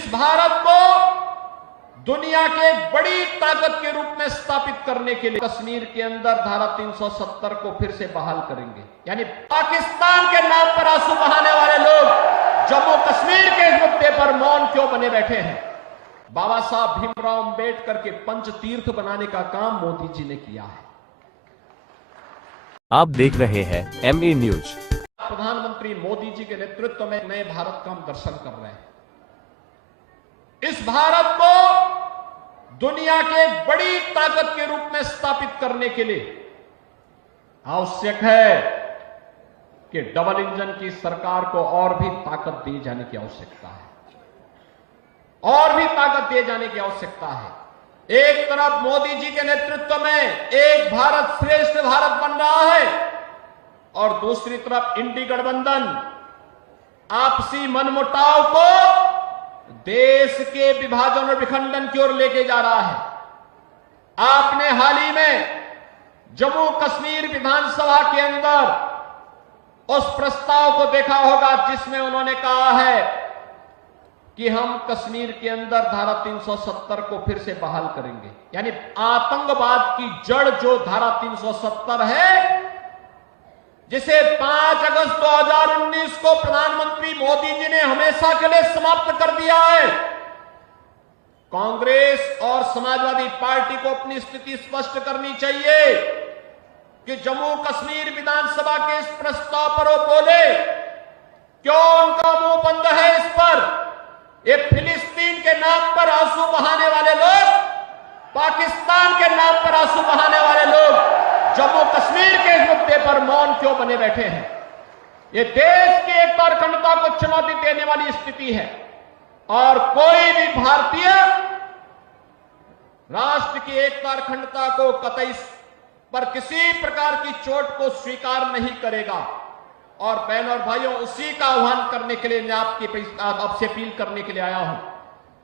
भारत को दुनिया के एक बड़ी ताकत के रूप में स्थापित करने के लिए कश्मीर के अंदर धारा 370 को फिर से बहाल करेंगे। यानी पाकिस्तान के नाम पर आंसू बहाने वाले लोग जम्मू कश्मीर के इस मुद्दे पर मौन क्यों बने बैठे हैं? बाबा साहब भीमराव अंबेडकर के पंच तीर्थ बनाने का काम मोदी जी ने किया है। आप देख रहे हैं MA न्यूज। प्रधानमंत्री मोदी जी के नेतृत्व में नए भारत का हम दर्शन कर रहे हैं। इस भारत को दुनिया के एक बड़ी ताकत के रूप में स्थापित करने के लिए आवश्यक है कि डबल इंजन की सरकार को और भी ताकत दी जाने की आवश्यकता है, और भी ताकत दिए जाने की आवश्यकता है। एक तरफ मोदी जी के नेतृत्व में एक भारत श्रेष्ठ भारत बन रहा है और दूसरी तरफ इंडी गठबंधन आपसी मनमुटाव को देश के विभाजन और विखंडन की ओर लेके जा रहा है। आपने हाल ही में जम्मू कश्मीर विधानसभा के अंदर उस प्रस्ताव को देखा होगा जिसमें उन्होंने कहा है कि हम कश्मीर के अंदर धारा 370 को फिर से बहाल करेंगे। यानी आतंकवाद की जड़ जो धारा 370 है, जिसे 5 अगस्त 2019 को प्रधानमंत्री मोदी जी ने हमेशा के लिए समाप्त कर दिया है। कांग्रेस और समाजवादी पार्टी को अपनी स्थिति स्पष्ट करनी चाहिए कि जम्मू कश्मीर विधानसभा के इस प्रस्ताव पर वो बोले, क्यों उनका मुंह बंद है इस पर? ये फिलिस्तीन के नाम पर आंसू बहाने वाले लोग, पाकिस्तान के नाम पर आंसू बहाने वाले लोग जम्मू कश्मीर के इस मुद्दे पर मौन क्यों बने बैठे हैं? ये देश की एकता और अखंडता को चुनौती देने वाली स्थिति है और कोई भी भारतीय राष्ट्र की एकता और अखंडता को कतई पर किसी प्रकार की चोट को स्वीकार नहीं करेगा। और बहनों और भाइयों, उसी का आह्वान करने के लिए मैं आपसे अपील करने के लिए आया हूं।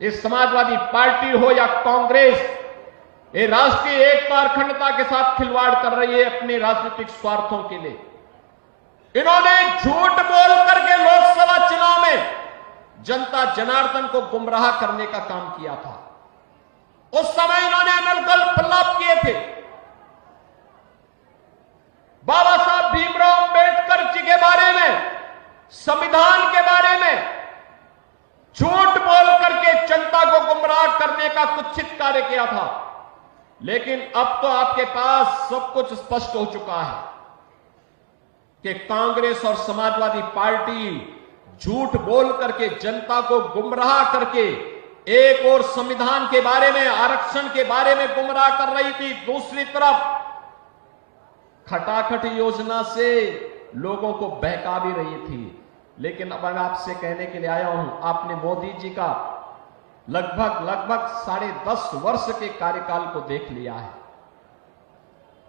इस समाजवादी पार्टी हो या कांग्रेस, ये राष्ट्रीय एकता और अखंडता के साथ खिलवाड़ कर रही है अपने राजनीतिक स्वार्थों के लिए। इन्होंने झूठ बोल करके लोकसभा चुनाव में जनता जनार्दन को गुमराह करने का काम किया था। उस समय इन्होंने अनर्गल प्रलाप किए थे। बाबा साहब भीमराव अंबेडकर जी के बारे में, संविधान के बारे में झूठ बोल करके जनता को गुमराह करने का कुत्सित कार्य किया था। लेकिन अब तो आपके पास सब कुछ स्पष्ट हो चुका है कि कांग्रेस और समाजवादी पार्टी झूठ बोल करके जनता को गुमराह करके एक और संविधान के बारे में, आरक्षण के बारे में गुमराह कर रही थी, दूसरी तरफ खटाखट योजना से लोगों को बहका भी रही थी। लेकिन अब मैं आपसे कहने के लिए आया हूं, आपने मोदी जी का लगभग 10.5 वर्ष के कार्यकाल को देख लिया है।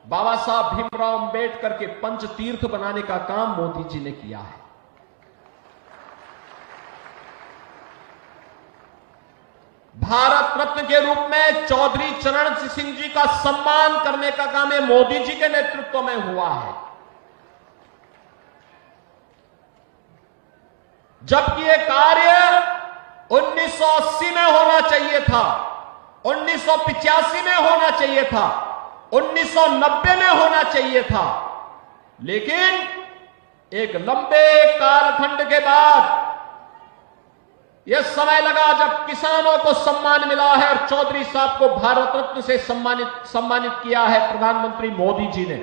बाबा साहब भीमराव अंबेडकर के पंच तीर्थ बनाने का काम मोदी जी ने किया है। भारत रत्न के रूप में चौधरी चरण सिंह जी का सम्मान करने का काम मोदी जी के नेतृत्व में हुआ है। जबकि यह कार्य 1980 में होना चाहिए था, 1985 में होना चाहिए था, 1990 में होना चाहिए था। लेकिन एक लंबे कालखंड के बाद यह समय लगा जब किसानों को सम्मान मिला है और चौधरी साहब को भारत रत्न से सम्मानित किया है प्रधानमंत्री मोदी जी ने।